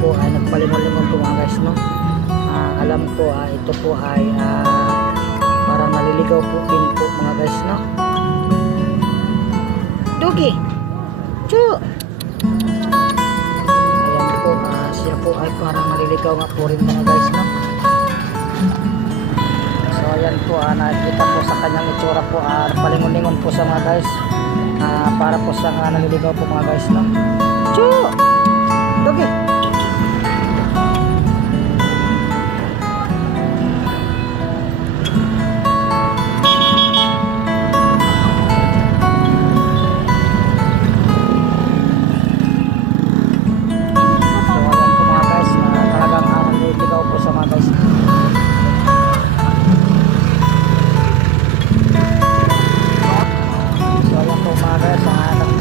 po ay nagpalingon-lingon po mga guys, no. Alam ko ito po ay parang naliligaw po din po mga guys, no. Dugi Chu. Ayan po, siya po ay parang naliligaw nga po rin mga guys, no. So ayan po, nakikita po sa kanyang itsura po, palingon-lingon po sa mga guys, para po sa naliligaw po mga guys, no. Chu. Dugi